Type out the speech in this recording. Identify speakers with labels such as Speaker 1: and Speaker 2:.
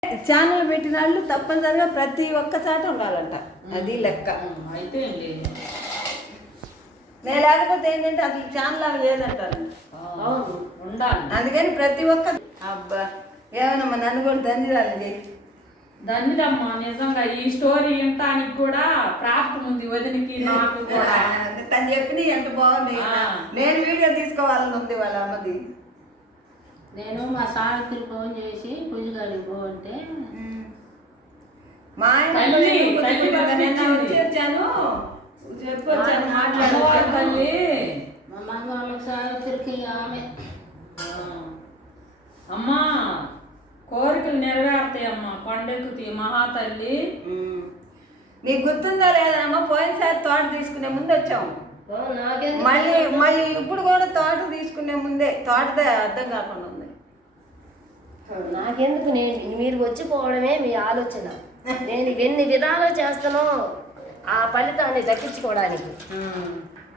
Speaker 1: Channel పెట్టిన వాళ్ళు తప్పనిసరిగా ప్రతి ఒక్క చాట ఉండాలంట, అది లెక్క.
Speaker 2: అయితే
Speaker 1: నేను లేకపోతే ఏంటంటే అసలు ఛానల్ అవి లేదంటారు,
Speaker 2: ఉండాలి.
Speaker 1: అందుకని ప్రతి ఒక్క అబ్బా ఏమన్నా నన్ను కూడా ధన్యరాలు చేయి.
Speaker 2: ధన్యదమ్మా, నిజంగా ఈ స్టోరీ వినటానికి కూడా ప్రాప్తం ఉంది వదినికి నాకు కూడా.
Speaker 1: తను చెప్పిన ఎంత బాగుంది. నేను వీడియో తీసుకోవాలని ఉంది వాళ్ళ అమ్మది.
Speaker 3: నేను మా సావిత్రికి ఫోన్ చేసి పూజగారికి పో అంటే
Speaker 1: మా ఆయన వచ్చాను చెప్పొచ్చాను మాట్లాడుకోవాలి తల్లి.
Speaker 3: మా మగవాళ్ళకి సావిత్రికి ఆమె
Speaker 2: అమ్మా కోరికలు నెరవేరుతాయమ్మా, కొండెక్కుతాయి మహాతల్లి.
Speaker 1: నీకు గుర్తుందా లేదమ్మా, పోయినసారి తోట తీసుకునే ముందు వచ్చాము, మళ్ళీ మళ్ళీ ఇప్పుడు కూడా తోట తీసుకునే ముందే తోటదే అర్థం కాకుండా ఉంది.
Speaker 4: నాకెందుకు, మీరు వచ్చిపోవడమే మీ ఆలోచన. నేను ఎన్ని విధాలు చేస్తానో ఆ ఫలితాన్ని దక్కించుకోవడానికి.